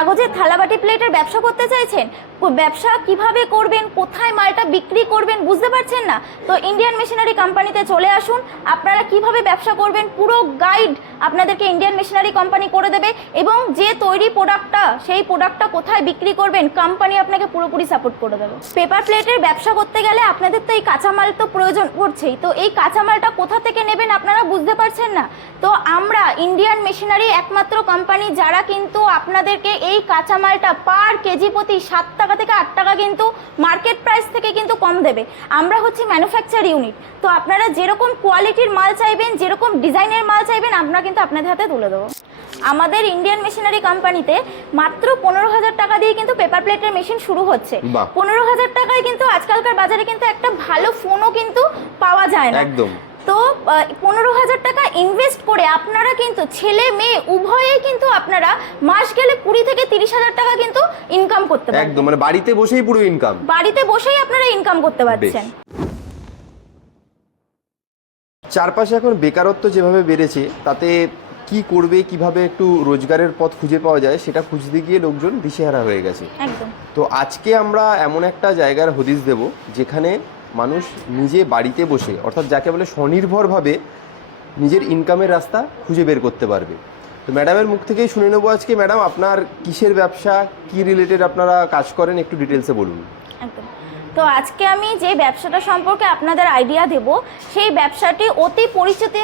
কাগজের থালাবাটি প্লেটের ব্যবসা করতে চাইছেন? ব্যবসা কীভাবে করবেন? কোথায় মালটা বিক্রি করবেন? বুঝতে পারছেন না? তো ইন্ডিয়ান মেশিনারি কোম্পানিতে চলে আসুন। আপনারা কীভাবে ব্যবসা করবেন? পুরো গাইড আপনাদেরকে ইন্ডিয়ান মেশিনারি কোম্পানি করে দেবে এবং যে তৈরি প্রোডাক্টটা সেই প্রোডাক্টটা কোথায় বিক্রি করবেন কোম্পানি আপনাকে পুরোপুরি সাপোর্ট করে দেবে। পেপার প্লেটের ব্যবসা করতে গেলে আপনাদের তো এই কাঁচামাল তো প্রয়োজন পড়ছেই। তো এই কাঁচামালটা কোথা থেকে নেবেন আপনারা বুঝতে পারছেন না? তো আমরা ইন্ডিয়ান মেশিনারি একমাত্র কোম্পানি যারা কিন্তু আপনাদেরকে এই কাঁচামালটা পার কেজি প্রতি সাত টাকা থেকে আট টাকা কিন্তু মার্কেট প্রাইস থেকে কিন্তু কম দেবে। আমরা হচ্ছে ম্যানুফ্যাকচার ইউনিট তো আপনারা যেরকম কোয়ালিটির মাল চাইবেন যেরকম ডিজাইনের মাল চাইবেন আমরা কিন্তু আপনাদের হাতে তুলে দেবো। আমাদের ইন্ডিয়ান মেশিনারি কোম্পানিতে মাত্র পনেরো হাজার টাকা দিয়ে কিন্তু পেপার প্লেটের মেশিন শুরু হচ্ছে। পনেরো হাজার টাকায় কিন্তু আজকালকার বাজারে কিন্তু একটা ভালো ফোনও কিন্তু পাওয়া যায় না। একদম। তো পনেরো হাজার টাকা ইনভেস্ট করে আপনারা কিন্তু ছেলে মেয়ে উভয়েই কিন্তু আপনারা মাস গেলে কুড়ি থেকে তিরিশ হাজার টাকা কিন্তু ইনকাম করতে পারবেন। একদম মানে বাড়িতে বসেই পুরো ইনকাম বাড়িতে বসেই আপনারা ইনকাম করতে পারছেন। চারপাশে এখন বেকারত্ব যেভাবে বেড়েছে তাতে কি করবে কীভাবে একটু রোজগারের পথ খুঁজে পাওয়া যায় সেটা খুঁজতে গিয়ে লোকজন দিশেহারা হয়ে গেছে। একদম। তো আজকে আমরা এমন একটা জায়গার হদিস দেব যেখানে মানুষ নিজে বাড়িতে বসে, অর্থাৎ যাকে বলে স্বনির্ভরভাবে নিজের ইনকামের রাস্তা খুঁজে বের করতে পারবে। তো ম্যাডামের মুখ থেকেই শুনে নেব আজকে। ম্যাডাম আপনার কিসের ব্যবসা? কি রিলেটেড আপনারা কাজ করেন? একটু ডিটেলসে বলুন। একদম। তো আজকে আমি যে ব্যবসাটা সম্পর্কে আপনাদের আইডিয়া দেব সেই ব্যবসাটি অতি পরিচিত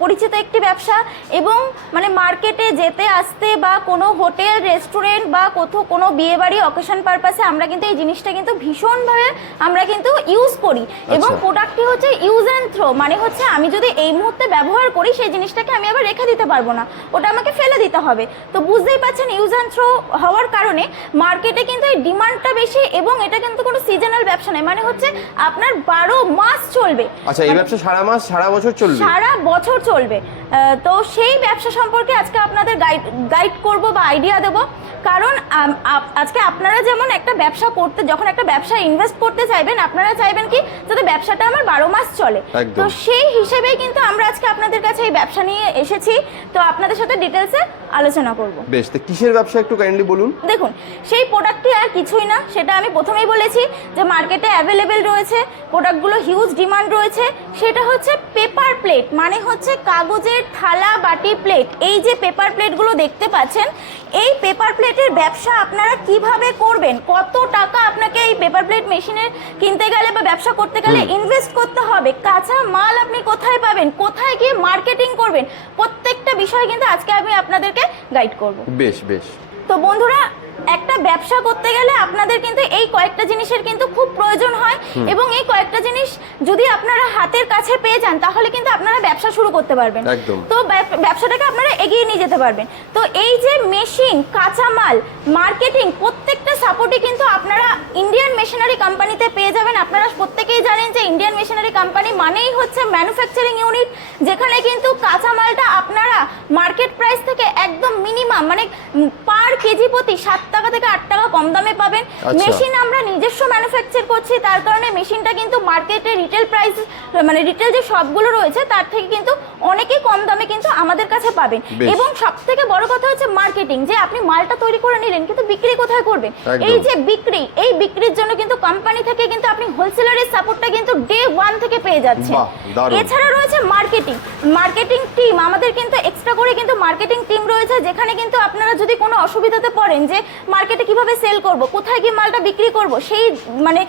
পরিচিত একটি ব্যবসা এবং মানে মার্কেটে যেতে আসতে বা কোনো হোটেল রেস্টুরেন্ট বা কোথাও কোনো বিয়েবাড়ি অকেশন পারপাসে আমরা কিন্তু এই জিনিসটা কিন্তু ভীষণভাবে আমরা কিন্তু ইউজ করি এবং আচ্ছা। প্রোডাক্টটি হচ্ছে ইউজ অ্যান্ড থ্রো মানে হচ্ছে আমি যদি এই মুহূর্তে ব্যবহার করি সেই জিনিসটাকে আমি আবার রেখে দিতে পারব না ওটা আমাকে ফেলে দিতে হবে তো বুঝতেই পারছেন ইউজ অ্যান্ড থ্রো হওয়ার কারণে মার্কেটে কিন্তু এই ডিমান্ডটা বেশি এবং এটা কিন্তু কোনো সিজনাল ব্যবসা নয় মানে হচ্ছে আপনার বারো মাস চলবে। আচ্ছা এই ব্যবসা সারা মাস সারা বছর চলবে? সারা বছর চলবে। তো সেই ব্যবসা সম্পর্কে আজকে আপনাদের গাইড গাইড করব বা আইডিয়া দেব। কারণ আজকে আপনারা যেমন একটা ব্যবসা করতে যখন একটা ব্যবসা ইনভেস্ট করতে চাইবেন আপনারা চাইবেন কি? যাতে ব্যবসাটা আমার বারো মাস চলে। তো সেই হিসেবেই কিন্তু আমরা আজকে আপনাদের কাছে এই ব্যবসা নিয়ে এসেছি। তো আপনাদের সাথে ডিটেলসে আলোচনা করব। বেশ তো কিসের ব্যবসা একটু কাইন্ডলি বলুন? দেখুন সেই প্রোডাক্টটি আর কিছুই না সেটা আমি প্রথমেই বলেছি যে মার্কেটে অ্যাভেলেবেল রয়েছে প্রোডাক্টগুলো হিউজ ডিমান্ড রয়েছে সেটা হচ্ছে পেপার প্লেট মানে হচ্ছে কাগজের থালা বাটি প্লেট এই যে পেপার প্লেটগুলো দেখতে পাচ্ছেন এই পেপার প্লেটের ব্যবসা আপনারা কীভাবে করবেন? কত টাকা আপনাকে এই পেপার প্লেট মেশিনের কিনতে গেলে বা ব্যবসা করতে গেলে ইনভেস্ট করতে হবে? কাঁচা মাল আপনি কোথায় পাবেন? কোথায় গিয়ে মার্কেটিং করবেন? প্রত্যেকটা বিষয় কিন্তু আজকে আমি আপনাদেরকে গাইড করব। বেশ বেশ। তো বন্ধুরা একটা ব্যবসা করতে গেলে আপনাদের কিন্তু এই কয়েকটা জিনিসের কিন্তু খুব প্রয়োজন হয় এবং এই কয়েকটা জিনিস যদি আপনারা হাতের কাছে পেয়ে যান তাহলে কিন্তু আপনারা ব্যবসা শুরু করতে পারবেন। তো ব্যবসাটাকে আপনারা এগিয়ে নিয়ে যেতে পারবেন। তো এই যে মেশিন কাঁচামাল মার্কেটিং প্রত্যেকটা সাপোর্টই কিন্তু আপনারা ইন্ডিয়ান মেশিনারি কোম্পানিতে পেয়ে যাবেন। আপনারা প্রত্যেকেই জানেন যে ইন্ডিয়ান মেশিনারি কোম্পানি মানেই হচ্ছে ম্যানুফ্যাকচারিং ইউনিট যেখানে কিন্তু কাঁচামালটা আপনারা মার্কেট প্রাইস থেকে একদম মিনিমাম মানে পার কেজি প্রতি সাত টাকা থেকে আট টাকা কম দামে পাবেন। আচ্ছা। মেশিন আমরা নিজস্ব ম্যানুফ্যাকচার করছি তার কারণে মেশিনটা কিন্তু মার্কেটে রিটেল প্রাইস মানে রিটেল যে শপগুলো রয়েছে তার থেকে কিন্তু অনেকই কম দামে কিন্তু আমাদের কাছে পাবেন। এবং সব থেকে বড় কথা হচ্ছে মার্কেটিং যে আপনি মালটা তৈরি করে নিলেন কিন্তু বিক্রি কোথায় করবেন? এই যে বিক্রি এই বিক্রির জন্য কিন্তু কোম্পানি থেকে কিন্তু আপনি হোলসেলারের সাপোর্টটা কিন্তু ডে ওয়ান থেকে পেয়ে যাচ্ছেন। এছাড়া রয়েছে মার্কেটিং মার্কেটিং টিম আমাদের কিন্তু এক্সট্রা করে কিন্তু মার্কেটিং টিম রয়েছে যেখানে কিন্তু আপনারা যদি কোনো অসুবিধাতে পড়েন যে মার্কেটে কীভাবে সেল করব? কোথায় গিয়ে মালটা বিক্রি করব? সেই মানে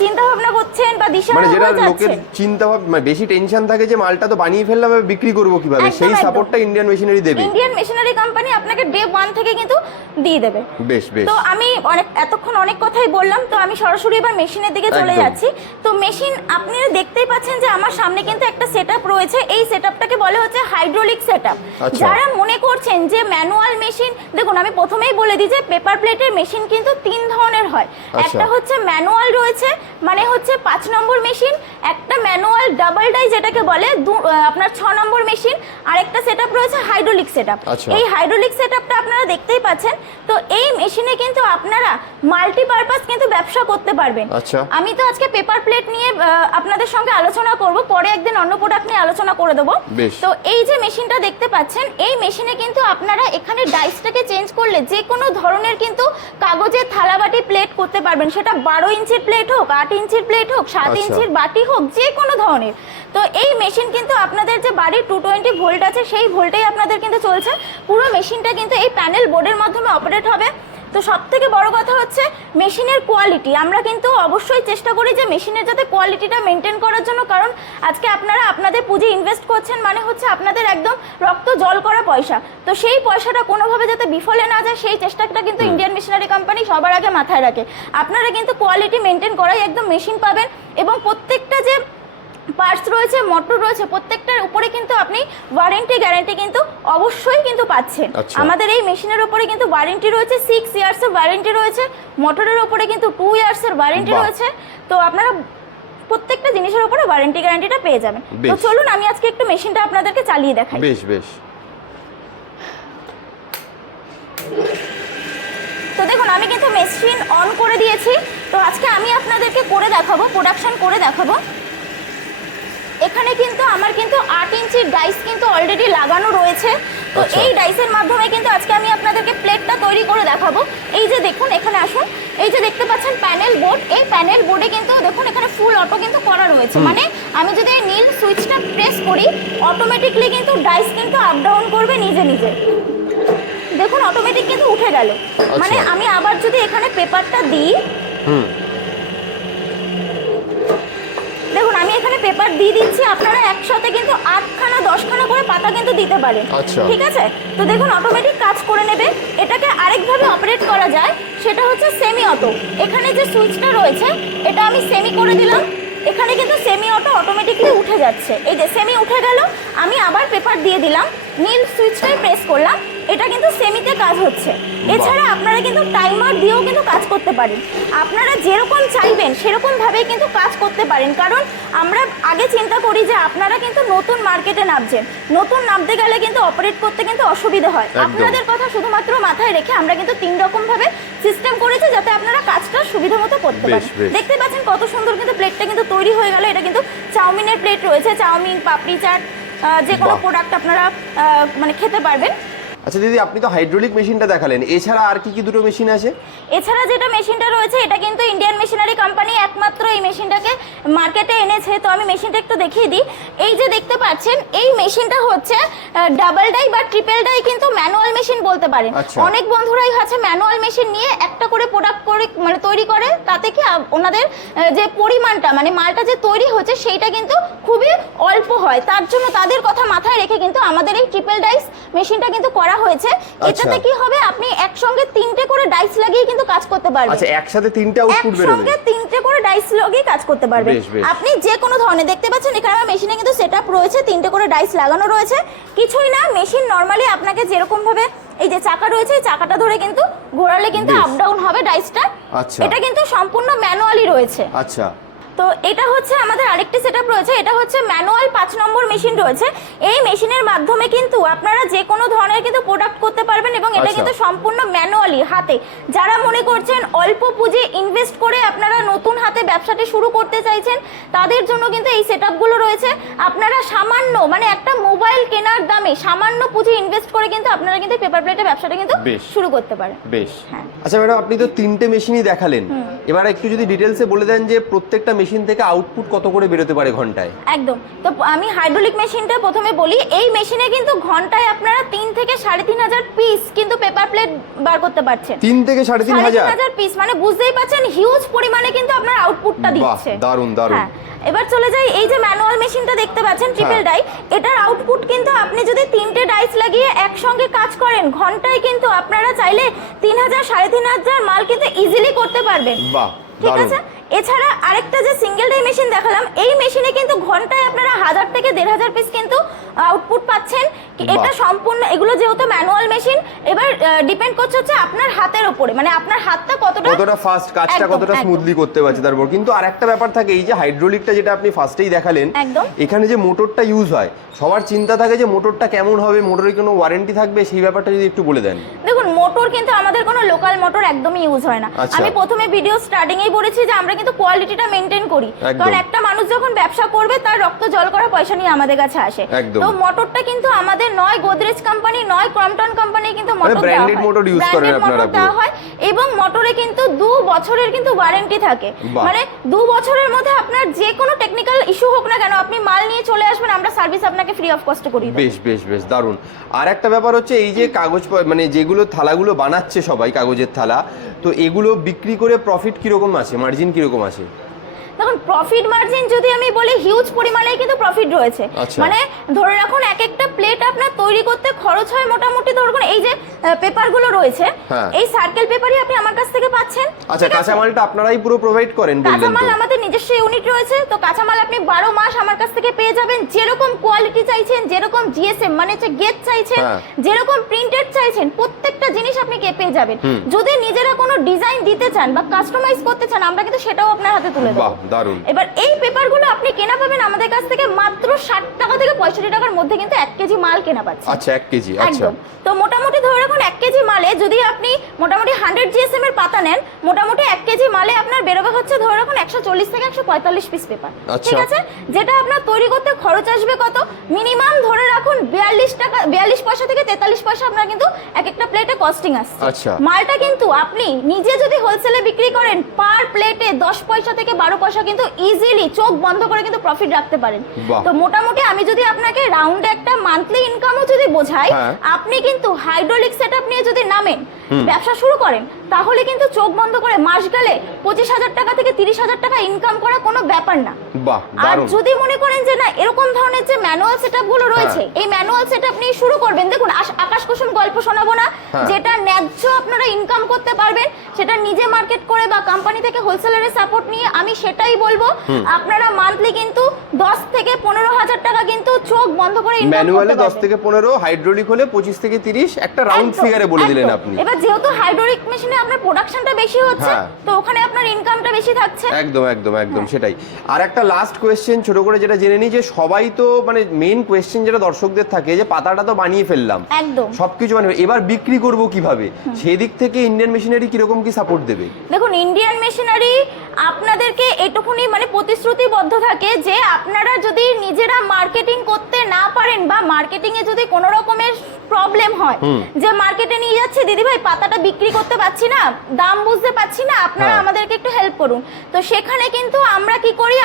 চিন্তা ভাবনা করছেন বা দিশা মানে যেটা লোকের চিন্তা ভাব মানে বেশি টেনশন থাকে যে মালটা তো বানিয়ে ফেললাম এবার বিক্রি করব কীভাবে? সেই সাপোর্টটা ইন্ডিয়ান মেশিনারি দেবে। ইন্ডিয়ান মেশিনারি কোম্পানি আপনাকে ডে ওয়ান থেকে কিন্তু দিয়ে দেবে। বেশ বেশ। তো আমি অনেক এতক্ষণ অনেক কথাই বললাম তো আমি সরাসরি এবার মেশিনের দিকে চলে যাচ্ছি। তো মেশিন আপনি দেখতেই পাচ্ছেন যে আমার সামনে কিন্তু একটা সেটআপ রয়েছে। এই সেটআপটাকে বলে হচ্ছে হাইড্রোলিক সেটআপ আচ্ছা। যারা মনে করছেন যে ম্যানুয়াল মেশিন দেখুন আমি প্রথমেই বলে দিই যে পেপার প্লেটের মেশিন কিন্তু তিন ধরনের হয় আচ্ছা। একটা হচ্ছে ম্যানুয়াল রয়েছে মানে হচ্ছে পাঁচ নম্বর মেশিন একটা ম্যানুয়াল ডাবল ডাই যেটাকে বলে আপনার ছ নম্বর মেশিন আর একটা সেটআপ রয়েছে হাইড্রোলিক সেটআপ আচ্ছা। এই হাইড্রোলিক সেটআপটা আপনারা দেখতেই পাচ্ছেন তো এই মেশিনে কিন্তু আপনারা মাল্টিপারপাস কিন্তু ব্যবসা করতে পারবেন আচ্ছা। আমি তো আজকে পেপার প্লেট নিয়ে আপনাদের সঙ্গে আলোচনা করব পরে একদিন অন্য প্রোডাক্ট নিয়ে আলোচনা করে দেবো তো এই যে মেশিনটা দেখতে পাচ্ছেন এই মেশিনে কিন্তু আপনারা এখানে ডাইসটাকে চেঞ্জ করলে যে কোনো ধরনের কিন্তু কাগজের থালাবাটি প্লেট করতে পারবেন। সেটা বারো ইঞ্চির প্লেট হোক আট ইঞ্চির প্লেট হোক সাত আচ্ছা। ইঞ্চির বাটি হোক যে কোনো ধরনের। তো এই মেশিন কিন্তু আপনাদের যে বাড়ির টু টোয়েন্টি ভোল্ট আছে সেই ভোল্টেই আপনাদের কিন্তু চলছে। পুরো মেশিনটা কিন্তু এই প্যানেল বোর্ডের মাধ্যমে অপারেট হবে। তো সব থেকে বড় কথা হচ্ছে মেশিনের কোয়ালিটি আমরা কিন্তু অবশ্যই চেষ্টা করি যে মেশিনের যাতে কোয়ালিটিটা মেনটেন করার জন্য কারণ আজকে আপনারা আপনাদের পুঁজি ইনভেস্ট করছেন মানে হচ্ছে আপনাদের একদম রক্ত জল করা পয়সা। তো সেই পয়সাটা কোনোভাবে যাতে বিফলে না যায় সেই চেষ্টাটা কিন্তু ইন্ডিয়ান মেশিনারি কোম্পানি সবার আগে মাথায় রাখে। আপনারা কিন্তু কোয়ালিটি মেনটেন করাই একদম মেশিন পাবেন এবং প্রত্যেকটা যে পার্টস রয়েছে মোটর রয়েছে প্রত্যেকটার উপরে কিন্তু আপনি ওয়ারেন্টি গ্যারান্টি কিন্তু অবশ্যই কিন্তু পাচ্ছেন। আচ্ছা। আমাদের এই মেশিনের উপরে কিন্তু ওয়ারেন্টি রয়েছে সিক্স ইয়ার্সের ওয়ারেন্টি রয়েছে মোটরের উপরে কিন্তু টু ইয়ার্সের ওয়ারেন্টি রয়েছে। তো আপনারা প্রত্যেকটা জিনিসের উপরে ওয়ারেন্টি গ্যারান্টিটা পেয়ে যাবেন। তো চলুন আমি আজকে একটু মেশিনটা আপনাদেরকে চালিয়ে দেখাই। বেশ বেশ। তো দেখুন আমি কিন্তু মেশিন অন করে দিয়েছি। তো আজকে আমি আপনাদেরকে করে দেখাবো প্রোডাকশন করে দেখাবো। এখানে কিন্তু আমার কিন্তু আট ইঞ্চির ডাইস কিন্তু অলরেডি লাগানো রয়েছে। তো আচ্ছা। এই ডাইসের মাধ্যমে কিন্তু আজকে আমি আপনাদেরকে প্লেটটা তৈরি করে দেখাবো। এই যে দেখুন এখানে আসুন। এই যে দেখতে পাচ্ছেন প্যানেল বোর্ড এই প্যানেল বোর্ডে কিন্তু দেখুন এখানে ফুল অটো কিন্তু করা রয়েছে। মানে আমি যদি এই নীল সুইচটা প্রেস করি অটোমেটিকলি কিন্তু ডাইস কিন্তু আপ ডাউন করবে নিজে নিজে। দেখুন অটোমেটিক কিন্তু উঠে গেল। মানে আমি আবার যদি এখানে পেপারটা দিই হুম দেখুন আমি এখানে পেপার দিয়ে দিচ্ছি আপনারা একসাথে কিন্তু আটখানা দশখানা করে পাতা কিন্তু দিতে পারেন। আচ্ছা। ঠিক আছে? তো দেখুন অটোমেটিক কাজ করে নেবে। এটাকে আরেকভাবে অপারেট করা যায় সেটা হচ্ছে সেমি অটো এখানে যে সুইচটা রয়েছে এটা আমি সেমি করে দিলাম। এখানে কিন্তু সেমি অটো অটোমেটিকলি উঠে যাচ্ছে। এই যে সেমি উঠে গেল আমি আবার পেপার দিয়ে দিলাম। নীল সুইচটাই প্রেস করলাম। এটা কিন্তু সেমিতে কাজ হচ্ছে। এছাড়া আপনারা কিন্তু টাইমার দিয়েও কিন্তু কাজ করতে পারেন। আপনারা যেরকম চাইবেন সেরকমভাবেই কিন্তু কাজ করতে পারেন। কারণ আমরা আগে চিন্তা করি যে আপনারা কিন্তু নতুন মার্কেটে নামছেন। নতুন নামতে গেলে কিন্তু অপারেট করতে কিন্তু অসুবিধা হয়। আপনাদের কথা শুধুমাত্র মাথায় রেখে আমরা কিন্তু তিন রকমভাবে সিস্টেম করেছি যাতে আপনারা কাজটা সুবিধা মতো করতে পারেন। দেখতে পাচ্ছেন কত সুন্দর কিন্তু প্লেটটা কিন্তু তৈরি হয়ে গেল। এটা কিন্তু চাউমিনের প্লেট রয়েছে। চাউমিন পাপড়ি চাট যে কোনো প্রোডাক্ট আপনারা মানে খেতে পারবেন। আচ্ছা দিদি, আপনি তো হাইড্রোলিক মেশিনটা দেখালেন। এছাড়া আর কি কি দুটো মেশিন আছে? এছাড়া যেটা মেশিনটা রয়েছে, এটা কিন্তু ইন্ডিয়ান মেশিনারি কোম্পানি এই মেশিনটাকে মার্কেটে এনেছে তো আমি মেশিনটা একটু দেখিয়ে দিই। এই যে দেখতে পাচ্ছেন এই মেশিনটা হচ্ছে ডাবল ডাই বা ট্রিপল ডাই কিন্তু ম্যানুয়াল মেশিন বলতে পারেন। আচ্ছা। অনেক বন্ধুরাই আছে ম্যানুয়াল মেশিন নিয়ে একটা করে প্রোডাক্ট করে মানে তৈরি করে তাতে কি ওনাদের যে পরিমাণটা মানে মালটা যে তৈরি হচ্ছে সেইটা কিন্তু খুবই অল্প হয়। তার জন্য তাদের কথা মাথায় রেখে কিন্তু আমাদের এই ট্রিপল ডাইস মেশিনটা কিন্তু করা হয়েছে। এটাতে কি হবে আপনি একসঙ্গে তিনটে করে ডাইস লাগিয়ে কিন্তু কাজ করতে পারবেন। আচ্ছা একসাথে তিনটে আউটপুট বেরোবে। একসঙ্গে তিনটে করে ডাইস লাগিয়ে কাজ করতে পারবেন। আপনি যে কোনো ধরনের দেখতে পাচ্ছেন এখানে আমার মেশিনে কিন্তু সেট রয়েছে তিনটে করে ডাইস লাগানো রয়েছে কিছুই না মেশিন নর্মালি আপনাকে যেরকম ভাবে এই যে চাকা রয়েছে এই চাকাটা ধরে কিন্তু ঘোরালে কিন্তু। আপ ডাউন হবে ডাইসটা আচ্ছা। এটা কিন্তু সম্পূর্ণ ম্যানুয়ালি রয়েছে আচ্ছা তো এটা হচ্ছে আমাদের আরেকটি সেটআপ রয়েছে এটা হচ্ছে ম্যানুয়াল পাঁচ নম্বর মেশিন রয়েছে। এই মেশিনের মাধ্যমে কিন্তু আপনারা যে কোনো ধরনের কিন্তু প্রোডাক্ট করতে পারবেন এবং এটা আচ্ছা। কিন্তু সম্পূর্ণ ম্যানুয়ালি হাতে। যারা মনে করছেন অল্প পুঁজি ইনভেস্ট করে আপনারা নতুন হাতে ব্যবসাটি শুরু করতে চাইছেন তাদের জন্য কিন্তু এই সেটআপগুলো রয়েছে। আপনারা সামান্য মানে একটা মোবাইল কেনার দামে সামান্য পুঁজি ইনভেস্ট করে কিন্তু আপনারা কিন্তু পেপার প্লেটের ব্যবসাটা কিন্তু শুরু করতে পারেন। বেশ। হ্যাঁ। আচ্ছা ম্যাডাম আপনি তো তিনটে মেশিনই দেখালেন। এবার একটু যদি ডিটেলসে বলে দেন যে প্রত্যেকটা মেশিন থেকে আউটপুট কত করে বেরোতে পারে ঘন্টায়? একদম। তো আমি হাইড্রোলিক মেশিনটা প্রথমে বলি এই মেশিনে কিন্তু ঘন্টায় আপনারা তিন থেকে সাড়ে তিন হাজার পিস কিন্তু পেপার প্লেট বার করতে পারছেন। তিন থেকে সাড়ে তিন হাজার? পিস মানে বুঝতেই পারছেন হিউজ পরিমাণে কিন্তু আপনার আউটপুটটা দিচ্ছে। দারুণ, দারুণ। হ্যাঁ এবার চলে যাই এই যে ম্যানুয়াল মেশিনটা দেখতে পাচ্ছেন ট্রিপল হ্যাঁ। ডাই এটার আউটপুট কিন্তু আপনি যদি তিনটে ডাইস লাগিয়ে একসঙ্গে কাজ করেন ঘন্টায় কিন্তু আপনারা চাইলে তিন হাজার সাড়ে তিন হাজার মাল কিন্তু ইজিলি করতে পারবেন। বাহ ঠিক আছে? এছাড়া আরেকটা যে সিঙ্গেল ডাই মেশিন দেখালাম এই মেশিনে কিন্তু ঘন্টায় আপনারা হাজার থেকে দেড় হাজার পিস কিন্তু আউটপুট পাচ্ছেন। এটা সম্পূর্ণ এগুলো যেহেতু ম্যানুয়াল মেশিন এবার ডিপেন্ড করছে হচ্ছে আপনার হাতের ওপরে মানে আপনার হাতটা কতটা কতটা ফাস্ট কাজটা কতটা স্মুথলি করতে পারছে তারপর কিন্তু আর একটা ব্যাপার থাকে এই যে হাইড্রোলিকটা যেটা আপনি ফার্স্টেই দেখালেন একদম। এখানে যে মোটরটা ইউজ হয় সবার চিন্তা থাকে যে মোটরটা কেমন হবে মোটরের কোনো ওয়ারেন্টি থাকবে সেই ব্যাপারটা যদি একটু বলে দেন। দেখুন মোটর কিন্তু আমাদের কোনো লোকাল মোটর একদমই ইউজ হয় না। আচ্ছা। আমি প্রথমে ভিডিও স্টার্টিং এই বলেছি যে আমরা কিন্তু কোয়ালিটিটা মেনটেন করি। কারণ একটা মানুষ যখন ব্যবসা করবে তার রক্ত জল করা পয়সা নিয়ে আমাদের কাছে আসে। তো মোটরটা কিন্তু আমাদের নয় গোদরেজ কোম্পানি নয় ক্রমটন কোম্পানি কিন্তু মোটর branded motor use করেন আপনারা। দেওয়া হয় এবং মোটরে কিন্তু দু বছরের কিন্তু ওয়ারেন্টি থাকে। মানে দু বছরের মধ্যে আপনার যে কোনো টেকনিক্যাল ইস্যু হোক না কেন আপনি মাল নিয়ে চলে আসবেন আমরা সার্ভিস আপনাকে ফ্রি অফ কস্টে করি। বেশ বেশ বেশ দারুণ। আর একটা ব্যাপার হচ্ছে এই যে কাগজ মানে যেগুলো থালাগুলো বানাচ্ছে সবাই কাগজের থালা তো এগুলো বিক্রি করে প্রফিট কীরকম আছে? মার্জিন কীরকম আছে? দেখুন প্রফিট মার্জিন যদি আমি বলি হিউজ পরিমাণে কিন্তু প্রফিট রয়েছে আচ্ছা। মানে ধরে রাখুন এক একটা প্লেট আপনার তৈরি করতে খরচ হয় মোটামুটি ধরুন এই যে পেপারগুলো রয়েছে হ্যাঁ। এই সার্কেল পেপারই আপনি আমার কাছ থেকে পাচ্ছেন আচ্ছা? কাঁচামালটা আপনারাই পুরো প্রোভাইড করেন কাঁচামাল আমাদের নিজস্ব ইউনিট রয়েছে তো কাঁচামাল আপনি বারো মাস আমার কাছ থেকে পেয়ে যাবেন যেরকম কোয়ালিটি চাইছেন যেরকম জিএসএম মানে হচ্ছে গেট চাইছেন হ্যাঁ। যেরকম প্রিন্টেড চাইছেন প্রত্যেকটা জিনিস আপনি কে- পেয়ে যাবেন যদি নিজেরা কোনো ডিজাইন দিতে চান বা কাস্টমাইজ করতে চান আমরা কিন্তু সেটাও আপনার হাতে তুলে দেবো দারুণ। এবার এই পেপারগুলো আপনি কেনা পাবেন আমাদের কাছ থেকে মাত্র ষাট টাকা থেকে পঁয়ষট্টি টাকার মধ্যে কিন্তু এক কেজি মাল কেনা পাচ্ছে আচ্ছা এক কেজি আচ্ছা। তো মোটামুটি ধরে রাখুন এক কেজি মালে যদি আপনি মোটামুটি হান্ড্রেড জিএসএম এর পাতা নেন মোটামুটি এক কেজি মালে আপনার বেরোবে হচ্ছে ধরে রাখুন একশো চল্লিশ থেকে একশো পঁয়তাল্লিশ পিস পেপার আচ্ছা। ঠিক আছে? যেটা আপনার তৈরি করতে খরচ আসবে কত? মিনিমাম ধরে রাখুন বিয়াল্লিশ টাকা বিয়াল্লিশ পয়সা থেকে তেতাল্লিশ পয়সা আপনার কিন্তু এক একটা প্লেটে কস্টিং আসছে। আচ্ছা। মালটা কিন্তু আপনি নিজে যদি হোলসেলে বিক্রি করেন পার প্লেটে দশ পয়সা থেকে বারো পয়সা কিন্তু ইজিলি চোখ বন্ধ করে কিন্তু প্রফিট রাখতে পারেন তো মোটামুটি আমি যদি আপনাকে রাউন্ডে একটা মান্থলি ইনকামও যদি বোঝাই হ্যাঁ। আপনি কিন্তু হাইড্রোলিক সেটআপ নিয়ে যদি নামেন ব্যবসা শুরু করেন তাহলে কিন্তু চোখ বন্ধ করে মাস গেলে পঁচিশ হাজার টাকা থেকে তিরিশ হাজার টাকা ইনকাম করা কোনো ব্যাপার না। আর যদি মনে করেন যে না এরকম ধরনের যে ম্যানুয়াল সেটআপগুলো রয়েছে। এই ম্যানুয়াল সেটআপ নিয়ে শুরু করবেন দেখুন আকাশ কুসুম গল্প শোনাবো না হ্যাঁ। যেটা ন্যায্য আপনারা ইনকাম করতে পারবেন সেটা নিজে মার্কেট করে বা কোম্পানি থেকে হোলসেলারের সাপোর্ট নিয়ে আমি সেটাই বলব। আপনারা মান্থলি কিন্তু দশ থেকে পনেরো হাজার টাকা কিন্তু চোখ বন্ধ করে ইনকাম ম্যানুয়ালে দশ থেকে পনেরো হাইড্রোলিক হলে পঁচিশ থেকে তিরিশ একটা রাউন্ড ফিগারে বলে দিলেন আপনি। এবার যেহেতু হাইড্রোলিক মেশিনে আপনার প্রোডাকশনটা বেশি হচ্ছে হ্যাঁ। তো ওখানে আপনার ইনকামটা বেশি থাকছে? একদম একদম একদম সেটাই। আর একটা লাস্ট কোয়েশ্চেন ছোট করে যেটা জেনে নিই যে সবাই তো মানে মেইন কোয়েশ্চেন যেটা দর্শকদের থাকে যে পাতাটা তো বানিয়ে ফেললাম। একদম। সবকিছু মানে এবার বিক্রি করব কীভাবে? সেই দিক থেকে ইন্ডিয়ান মেশিনারি কীরকম কি সাপোর্ট দেবে? দেখুন ইন্ডিয়ান মেশিনারি আপনাদেরকে এটুকুনি মানে প্রতিশ্রুতিবদ্ধ থাকে যে আপনারা যদি নিজেরা মার্কেটিং করতে না পারেন বা মার্কেটিং এ যদি কোনো রকমের প্রবলেম হয়। যে মার্কেটে নিয়ে যাচ্ছে দিদি ভাই পাতাটা বিক্রি করতে পারছি না দাম বুঝতে পারছি না আপনারা হ্যাঁ। আমাদেরকে একটু হেল্প করুন। তো সেখানে কিন্তু আমরা কি করি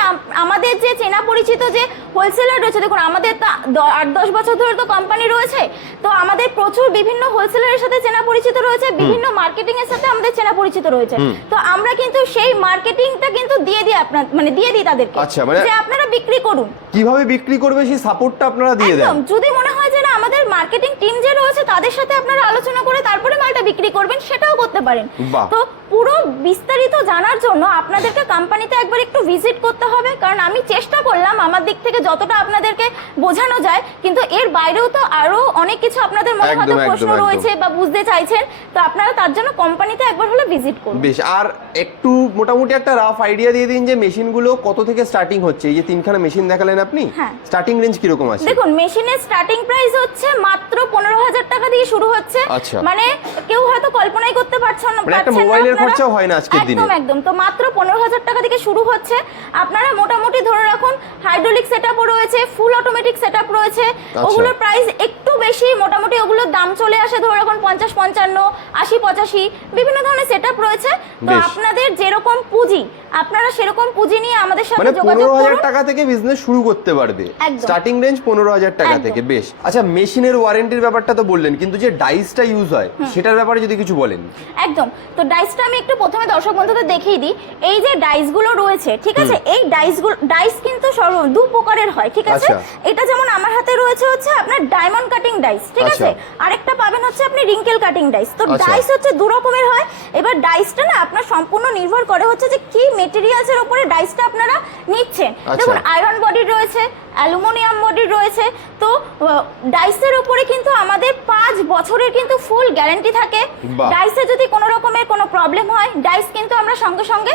আমাদের যে চেনা পরিচিত যে হোলসেলার রয়েছে দেখুন আমাদের তো আট দশ বছর ধরে তো কোম্পানি রয়েছে তো আমাদের প্রচুর বিভিন্ন হোলসেলারের সাথে চেনা পরিচিত রয়েছে বিভিন্ন মার্কেটিং এর সাথে আমাদের চেনা পরিচিত রয়েছে। তো আমরা কিন্তু সেই মার্কেটিংটা কিন্তু দিয়ে দিই আপনার মানে দিয়ে দিই তাদেরকে। আচ্ছা, মানে- যে আপনারা বিক্রি করুন। কীভাবে বিক্রি করবে সেই সাপোর্টটা আপনারা দিয়ে দেন? যদি মনে হয় যে না আমাদের মার্কেটিং টিম যে রয়েছে তাদের সাথে আপনারা আলোচনা করে তারপরে মালটা বিক্রি করবেন সেটাও করতে পারেন। তো পুরো বিস্তারিত জানার জন্য আপনাদেরকে কোম্পানিতে একবার একটু ভিজিট করতে হবে কারণ আমি চেষ্টা করলাম আমার দিক থেকে যতটা আপনাদেরকে বোঝানো যায় কিন্তু এর বাইরেও তো আরও অনেক কিছু আপনাদের মনে হয়তো প্রশ্ন রয়েছে বা বুঝতে চাইছেন তো আপনারা তার জন্য কোম্পানিতে একবার হলে ভিজিট করুন। বেশ আর একটু মোটামুটি একটা রাফ আইডিয়া দিয়ে দিন যে মেশিনগুলো কত থেকে স্টার্টিং হচ্ছে। এই যে তিনখানা মেশিন দেখালেন আপনি। স্টার্টিং রেঞ্জ কীরকম আছে? দেখুন মেশিনের স্টার্টিং প্রাইস হচ্ছে মাত্র পনেরো হাজার টাকা দিয়ে শুরু হচ্ছে। আচ্ছা। মানে কেউ হয়তো কল্পনাই করতে পারছেন না মানে একটা মোবাইলের। খরচাও হয় না আজকের দিনে। একদম। একদম তো মাত্র পনেরো হাজার টাকা থেকে শুরু হচ্ছে। আপনারা মোটামুটি ধরে রাখুন হাইড্রোলিক সেটআপও রয়েছে ফুল অটোমেটিক সেটআপ রয়েছে। আচ্ছা। ওগুলোর প্রাইস একটু বেশি মোটামুটি ওগুলোর দাম চলে আসে ধরে রাখুন পঞ্চাশ পঞ্চান্ন আশি পঁচাশি বিভিন্ন ধরনের সেটআপ রয়েছে। তো আপনাদের যেরকম পুঁজি আপনারা সেরকম পুঁজি নিয়ে আমাদের সাথে মানে যোগাযোগ পনেরো হাজার টাকা থেকে বিজনেস শুরু করতে পারবে। স্টার্টিং রেঞ্জ পনেরো হাজার টাকা থেকে বেশ। আচ্ছা মেশিনের ওয়ারেন্টির ব্যাপারটা তো বললেন কিন্তু যে ডাইসটা ইউজ হয় সেটার ব্যাপারে যদি কিছু বলেন। একদম। তো ডাইসটা আমি একটু প্রথমে দর্শক বন্ধুদের দেখিয়ে দিই। এই যে ডাইসগুলো রয়েছে ঠিক আছে? এই ডাইসগুলো ডাইস কিন্তু দু প্রকারের হয় ঠিক আছে? আচ্ছা। এটা যেমন আমার হাতে রয়েছে হচ্ছে আপনার ডায়মন্ড কাটিং ডাইস ঠিক আছে? আচ্ছা। আরেকটা পাবেন হচ্ছে আপনি রিঙ্কেল কাটিং ডাইস তো আচ্ছা। ডাইস হচ্ছে দু রকমের হয়। এবার ডাইসটা না আপনার সম্পূর্ণ নির্ভর করে হচ্ছে যে কি মেটেরিয়ালস এর উপরে ডাইসটা আপনারা নিচ্ছেন। আচ্ছা। দেখুন আয়রন বডি রয়েছে অ্যালুমিনিয়াম বডি রয়েছে। তো ডাইসের উপরে কিন্তু আমাদের পাঁচ বছরের কিন্তু ফুল গ্যারান্টি থাকে। ডাইসে যদি কোনো রকমের কোনো প্রবলেম হয় ডাইস কিন্তু আমরা সঙ্গে সঙ্গে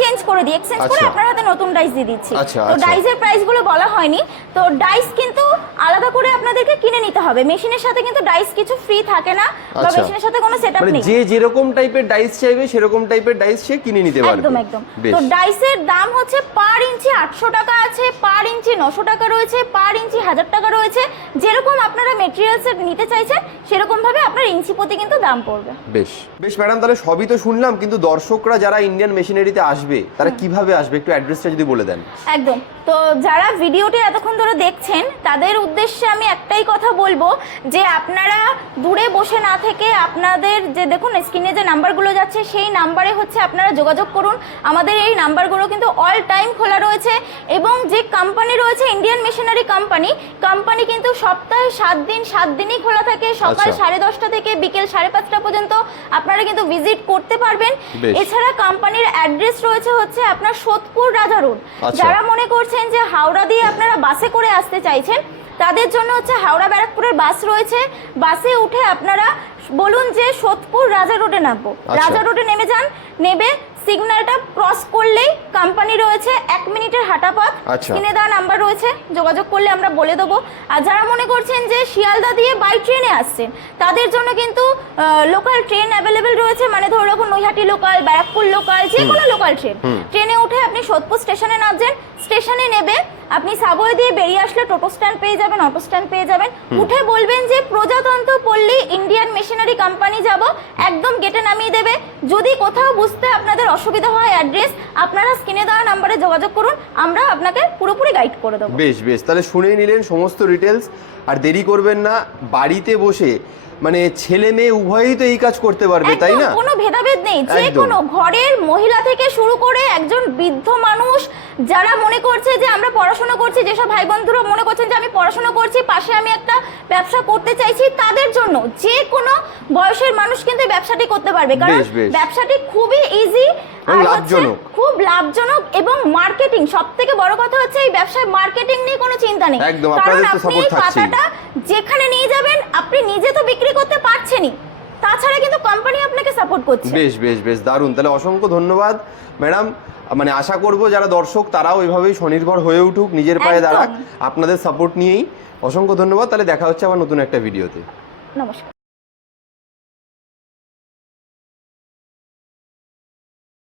চেঞ্জ করে দিই এক্সচেঞ্জ করে আচ্ছা। আপনার হাতে নতুন ডাইস দিয়ে দিচ্ছি। আচ্ছা, তো আচ্ছা। ডাইসের প্রাইসগুলো বলা হয়নি। তো ডাইস কিন্তু আলাদা করে আপনাদেরকে কিনে নিতে হবে। মেশিনের সাথে কিন্তু ডাইস কিছু ফ্রি থাকে না বা আচ্ছা। মেশিনের সাথে কোনো সেটআপ মানে নেই। যে যেরকম টাইপের ডাইস চাইবে সেরকম টাইপের ডাইস সে কিনে নিতে পারবে। একদম একদম। তো ডাইসের দাম হচ্ছে পার ইঞ্চি আটশো টাকা আছে পার ইঞ্চি নশো টাকা রয়েছে পার ইঞ্চি হাজার টাকা রয়েছে। যেরকম আপনারা মেটেরিয়ালস নিতে চাইছেন সেরকম ভাবে আপনার ইঞ্চি প্রতি কিন্তু দাম পড়বে। বেশ। বেশ ম্যাডাম তাহলে সবই তো শুনলাম কিন্তু দর্শকরা যারা ইন্ডিয়ান মেশিনারিতে আসবে তারা কীভাবে আসবে? একটু অ্যাড্রেসটা যদি বলে দেন। একদম। তো যারা ভিডিওটি এতক্ষণ ধরে দেখছেন তাদের উদ্দেশ্যে আমি একটাই কথা বলব যে আপনারা দূরে বসে না থেকে আপনাদের যে দেখুন স্ক্রিনে যে নাম্বারগুলো যাচ্ছে সেই নাম্বারে হচ্ছে আপনারা যোগাযোগ করুন। আমাদের এই নাম্বারগুলো কিন্তু অল টাইম খোলা রয়েছে এবং যে কোম্পানি রয়েছে ইন্ডিয়ান মেশিনারি কোম্পানি কোম্পানি কিন্তু সপ্তাহে সাত দিন সাত দিনই খোলা থাকে। সকাল আচ্ছা। সাড়ে দশটা থেকে বিকেল সাড়ে পাঁচটা পর্যন্ত আপনারা কিন্তু ভিজিট করতে পারবেন। এছাড়া কোম্পানির অ্যাড্রেস রয়েছে হচ্ছে আপনার সোদপুর রাজা রোড আচ্ছা। যারা মনে করছেন যে হাওড়া দিয়ে আপনারা বাসে করে আসতে চাইছেন তাদের জন্য হচ্ছে হাওড়া ব্যারাকপুরের বাস রয়েছে। বাসে উঠে আপনারা বলুন যে সোদপুর রাজা রোডে নামবো। আচ্ছা। রাজা রোডে নেমে যান নেবে সিগন্যালটা ক্রস করলেই কোম্পানি রয়েছে এক মিনিটের হাঁটা পথ। আচ্ছা। স্ক্রিনে দেওয়া নাম্বার রয়েছে যোগাযোগ করলে আমরা বলে দেবো। আর যারা মনে করছেন যে শিয়ালদা দিয়ে বাই ট্রেনে আসছেন তাদের জন্য কিন্তু লোকাল ট্রেন অ্যাভেলেবেল রয়েছে। মানে ধরে রাখুন নৈহাটি লোকাল ব্যারাকপুর লোকাল যে কোনো লোকাল ট্রেন ট্রেনে উঠে আপনি সোদপুর স্টেশনে নামছেন স্টেশনে নেবে। আপনি সাবওয়ে দিয়ে বেরিয়ে আসলে টোটো স্ট্যান্ড পেয়ে যাবেন অটো স্ট্যান্ড পেয়ে যাবেন। উঠে বলবেন যে প্রজাতন্ত্র পল্লী ইন্ডিয়ান মেশিনারি কোম্পানি যাব একদম গেটে নামিয়ে দেবে। যদি কোথাও বুঝতে আপনাদের অসুবিধা হয় অ্যাড্রেস আপনারা স্ক্রিনে দেওয়া নাম্বারে যোগাযোগ করুন আমরা আপনাকে পুরোপুরি গাইড করে দেবো। বেশ বেশ। তাহলে শুনেই নিলেন সমস্ত ডিটেলস আর দেরি করবেন না বাড়িতে বসে মানে ছেলে মেয়ে উভয়ই তো এই কাজ করতে পারবে তাই না? কোনো ভেদাভেদ নেই। যে কোনো ঘরের মহিলা থেকে শুরু করে একজন বৃদ্ধ মানুষ যারা মনে করছে যে আমরা পড়াশোনা করছি যেসব ভাই বন্ধুরা মনে করছেন যে আমি পড়াশোনা করছি পাশে আমি একটা ব্যবসা করতে চাইছি তাদের জন্য যে কোনো বয়সের মানুষ কিন্তু ব্যবসাটি করতে পারবে। কারণ। ব্যবসাটি খুবই ইজি লাভজনক। খুব লাভজনক এবং মার্কেটিং সব থেকে বড় কথা হচ্ছে এই ব্যবসায় মার্কেটিং নিয়ে কোনো চিন্তা নেই। একদম, আপনাদের তো থাকছেই। পাতাটা যেখানে নিয়ে যাবেন আপনি নিজে তো বিক্রি করতে পারছেনই। তাছাড়া কিন্তু কোম্পানি আপনাকে সাপোর্ট করছে। বেশ বেশ বেশ দারুণ। তাহলে অসংখ্য ধন্যবাদ। ম্যাডাম মানে আশা করব যারা দর্শক তারাও এভাবেই স্বনির্ভর হয়ে উঠুক নিজের পায়ে দাঁড়াক। আপনাদের সাপোর্ট নিয়েই অসংখ্য ধন্যবাদ। তাহলে দেখা হচ্ছে আবার নতুন একটা ভিডিওতে নমস্কার।